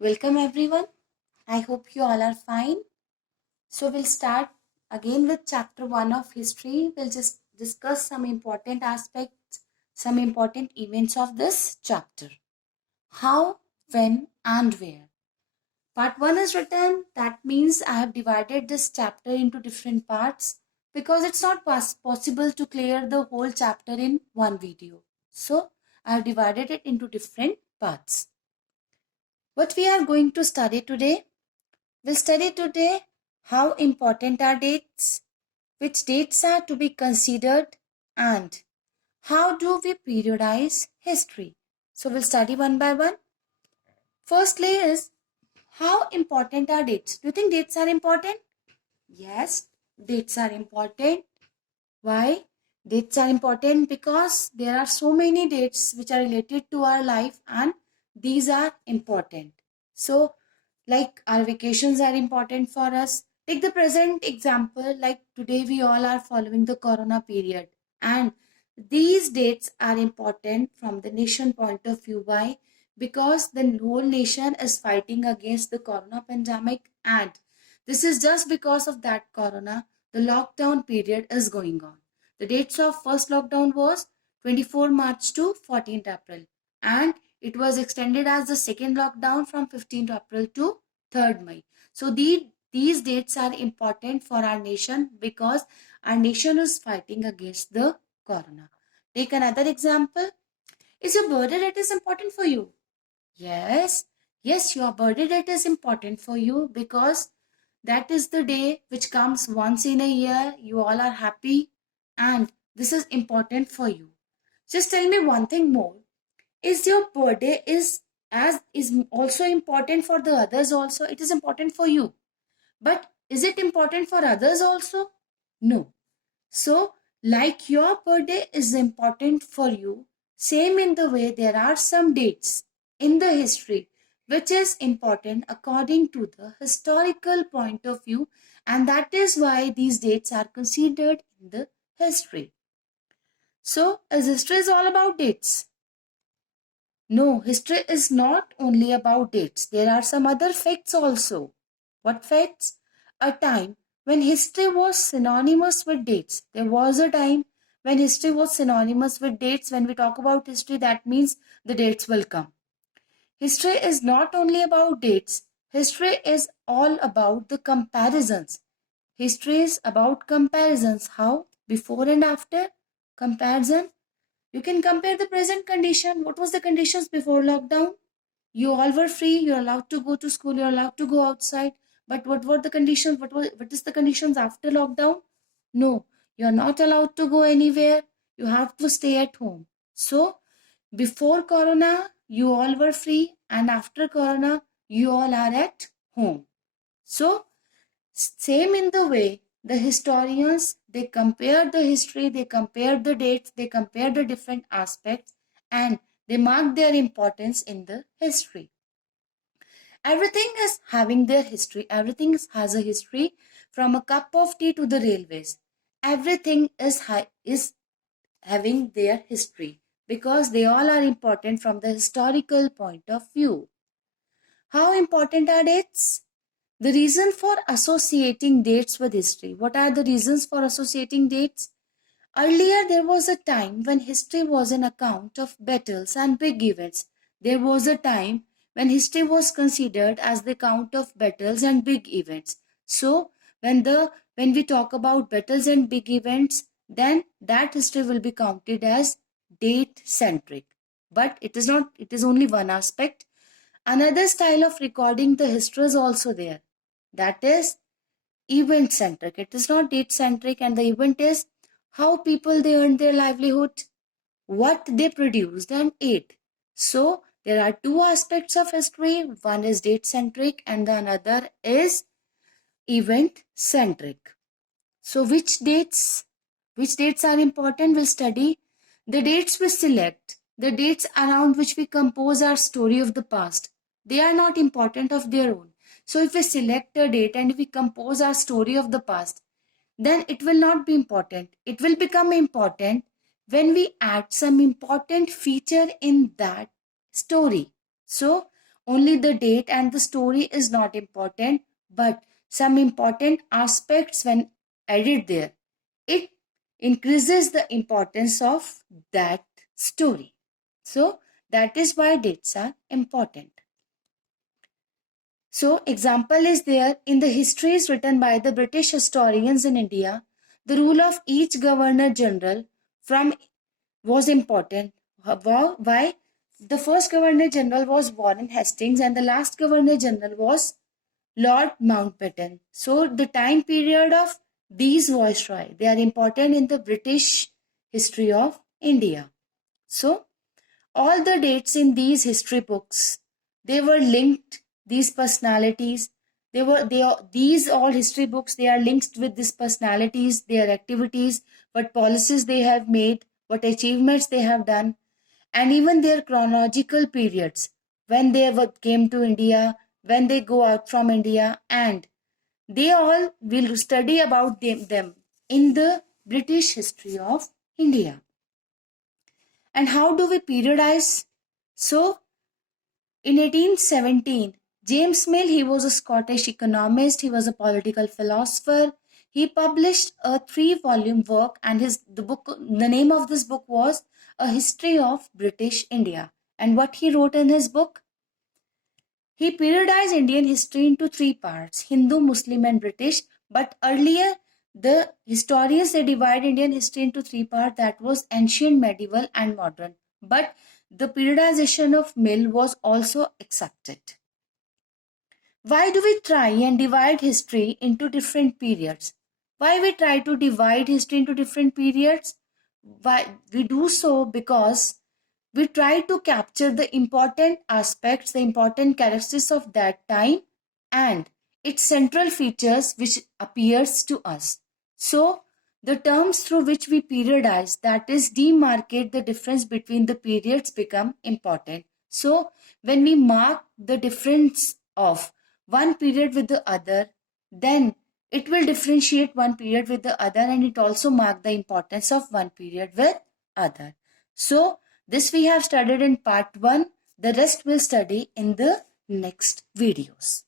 Welcome everyone. I hope you all are fine. So we'll start again with chapter 1 of history. We'll just discuss some important aspects, some important events of this chapter. How, when and where. Part 1 is written. That means I have divided this chapter into different parts because it's not possible to clear the whole chapter in one video. So I have divided it into different parts. What we are going to study today? We'll study today how important are dates, which dates are to be considered, and how do we periodize history. So we'll study one by one. Firstly is how important are dates? Do you think dates are important? Yes, dates are important. Why? Dates are important because there are so many dates which are related to our life and these are important. So, like our vacations are important for us. Take the present example, like today we all are following the corona period and these dates are important from the nation point of view. Why? Because the whole nation is fighting against the corona pandemic and this is just because of that corona the lockdown period is going on. The dates of first lockdown was 24 March to 14th April and it was extended as the second lockdown from 15th April to 3rd May. So these dates are important for our nation because our nation is fighting against the corona. Take another example. Is your birthday date is important for you? Yes. Yes, your birthday date is important for you because that is the day which comes once in a year. You all are happy and this is important for you. Just tell me one thing more. Is your birthday is also important for the others also? It is important for you. But is it important for others also? No. So, like your birthday is important for you, same in the way there are some dates in the history which is important according to the historical point of view, and that is why these dates are considered in the history. So, is history is all about dates? No, history is not only about dates. There are some other facts also. What facts? A time when history was synonymous with dates. There was a time when history was synonymous with dates. When we talk about history, that means the dates will come. History is not only about dates. History is all about the comparisons. History is about comparisons. How? Before and after? Comparison. You can compare the present condition. What was the conditions before lockdown? You all were free. You're allowed to go to school. You're allowed to go outside. But what were the conditions? What is the conditions after lockdown? No, you're not allowed to go anywhere. You have to stay at home. So before corona, you all were free, and after corona, you all are at home. So same in the way the historians they compare the history, they compare the dates, they compare the different aspects, and they mark their importance in the history. Everything is having their history. Everything has a history from a cup of tea to the railways. Everything is having their history because they all are important from the historical point of view. How important are dates? The reason for associating dates with history. What are the reasons for associating dates? Earlier, there was a time when history was an account of battles and big events. There was a time when history was considered as the count of battles and big events. So, when we talk about battles and big events, then that history will be counted as date centric. But it is not, it is only one aspect. Another style of recording the history is also there. That is event centric. It is not date centric, and the event is how people they earned their livelihood, what they produced and ate. So there are two aspects of history. One is date centric and the another is event centric. So which dates are important? We'll study the dates we select, the dates around which we compose our story of the past. They are not important of their own. So if we select a date and we compose our story of the past, then it will not be important. It will become important when we add some important feature in that story. So only the date and the story is not important, but some important aspects when added there, it increases the importance of that story. So that is why dates are important. So example is there in the histories written by the British historians in India. The rule of each governor general from was important. Why? The first governor general was Warren Hastings and the last governor general was Lord Mountbatten. So the time period of these viceroy, they are important in the British history of India. So all the dates in these history books, they were linked, these personalities, these all history books, they are linked with these personalities, their activities, what policies they have made, what achievements they have done, and even their chronological periods, when they came to India, when they go out from India, and they all will study about them in the British history of India. And how do we periodize? So, in 1817, James Mill, he was a Scottish economist, he was a political philosopher. He published a 3-volume work, and the name of this book was A History of British India. And what he wrote in his book? He periodized Indian history into 3 parts, Hindu, Muslim and British. But earlier, the historians, they divide Indian history into 3 parts, that was ancient, medieval and modern. But the periodization of Mill was also accepted. Why do we try and divide history into different periods? Why we try to divide history into different periods? Why we do so? Because we try to capture the important aspects, the important characteristics of that time and its central features which appears to us. So the terms through which we periodize, that is demarcate the difference between the periods, become important. So when we mark the difference of one period with the other, then it will differentiate one period with the other, and it also mark the importance of one period with other. So this we have studied in part 1. The rest we'll study in the next videos.